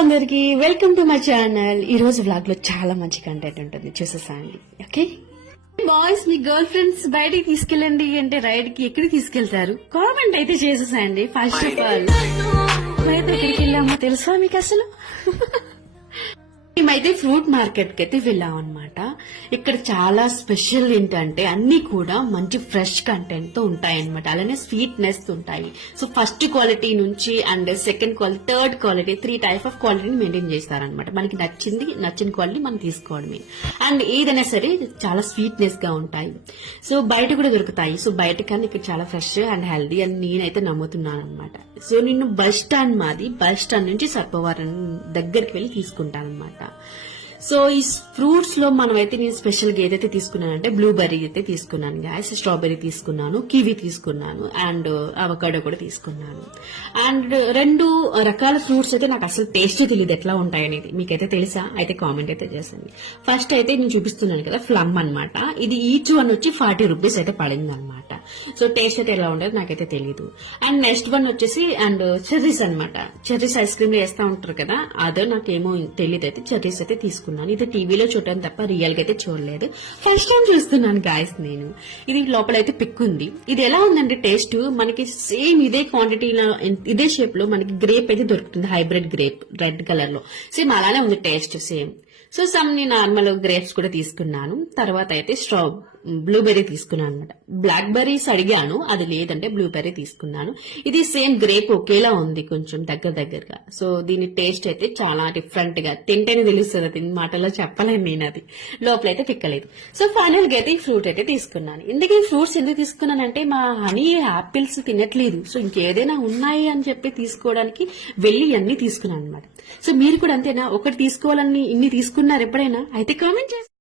అందరికి welcome to my channel. ఈ రోజు వ్లాగ్ లో చాలా మంచి కంటెంట్ ఉంటుంది, చూసేసాండి. ఓకే బాయ్స్, మీ గర్ల్ ఫ్రెండ్స్ బయటికి తీసుకెళ్ళండి అంటే రైడ్ కి ఎక్కడికి తీసుకెళ్తారు? కామెంట్ అయితే చేసేసాయండి. ఫస్ట్ ఆఫ్ ఆల్ అయితే ఎక్కడికి వెళ్ళామో తెలుసా మీకు అసలు? మేమైతే ఫ్రూట్ మార్కెట్ కి అయితే వెళ్ళాం అనమాట. ఇక్కడ చాలా స్పెషల్ ఏంటంటే అన్ని కూడా మంచి ఫ్రెష్ కంటెంట్ తో ఉంటాయి అనమాట. అలానే స్వీట్నెస్ ఉంటాయి. సో ఫస్ట్ క్వాలిటీ నుంచి and second quality, third quality, 3 type of క్వాలిటీని మెయింటైన్ చేస్తారనమాట. మనకి నచ్చిన క్వాలిటీ మనం తీసుకోవడమే. అండ్ ఏదైనా సరే చాలా స్వీట్నెస్ గా ఉంటాయి. సో బయట కూడా దొరుకుతాయి. సో బయట కానీ ఇక్కడ చాలా ఫ్రెష్ అండ్ హెల్దీ అని నేనైతే నమ్ముతున్నాను అనమాట. సో నేను బస్ స్టాండ్ నుంచి సర్పవరం దగ్గరికి వెళ్లి తీసుకుంటాను అనమాట. సో ఈ ఫ్రూట్స్ లో మనమైతే నేను స్పెషల్ గా ఏదైతే తీసుకున్నానంటే బ్లూబెర్రీ అయితే తీసుకున్నాను గాయస్, స్ట్రాబెర్రీ తీసుకున్నాను, కివీ తీసుకున్నాను అండ్ అవకాడో కూడా తీసుకున్నాను. అండ్ 2 రకాల ఫ్రూట్స్ అయితే నాకు అసలు టేస్ట్ తెలియదు ఎట్లా ఉంటాయనేది. మీకైతే తెలుసా? అయితే కామెంట్ అయితే చేసండి. ఫస్ట్ అయితే నేను చూపిస్తున్నాను కదా ఫ్లమ్ అన్నమాట. ఇది ఈచ్ వన్ వచ్చి 40 రూపీస్ అయితే పడింది అనమాట. సో టేస్ట్ అయితే ఎలా ఉండదు నాకైతే తెలియదు. అండ్ నెక్స్ట్ వన్ వచ్చేసి అండ్ చెర్రీస్ అనమాట. చెర్రీస్ ఐస్ క్రీమ్ లో వేస్తా ఉంటారు కదా, అదో నాకేమో తెలియదు. అయితే చెర్రీస్ అయితే తీసుకున్నాను. ఇది టీవీలో చూడటం తప్ప రియల్ గా అయితే చూడలేదు. ఫస్ట్ టైం చూస్తున్నాను గాయస్ నేను. ఇది లోపల అయితే పిక్ ఉంది. ఇది ఎలా ఉందంటే టేస్ట్ మనకి సేమ్ ఇదే క్వాంటిటీలో ఇదే షేప్ లో మనకి గ్రేప్ అయితే దొరుకుతుంది. హైబ్రిడ్ గ్రేప్ రెడ్ కలర్ లో సేమ్ అలానే ఉంది టేస్ట్ సేమ్. సో నేను నార్మల్ గ్రేప్స్ కూడా తీసుకున్నాను. తర్వాత అయితే బ్లూబెర్రీ తీసుకున్నాను అనమాట. బ్లాక్ బెర్రీస్ అడిగాను, అది లేదంటే బ్లూబెర్రీ తీసుకున్నాను. ఇది సేమ్ గ్రేప్ ఒకేలా ఉంది, కొంచెం దగ్గరగా. సో దీని టేస్ట్ అయితే చాలా డిఫరెంట్ గా తింటేనే తెలుస్తుంది. అది మాటల్లో చెప్పలేను నేను, అది లోపలైతే పిక్కలేదు. సో ఫైనల్ గా అయితే ఈ ఫ్రూట్ అయితే తీసుకున్నాను. ఇందుకే ఫ్రూట్స్ ఎందుకు తీసుకున్నానంటే మా హనీ యాపిల్స్ తినట్లేదు. సో ఇంకేదైనా ఉన్నాయి అని చెప్పి తీసుకోవడానికి వెళ్లి అన్ని తీసుకున్నాను అనమాట. సో మీరు కూడా అంతేనా? ఒకటి తీసుకోవాలని ఇన్ని తీసుకున్నారు ఎప్పుడైనా? అయితే కామెంట్ చేసి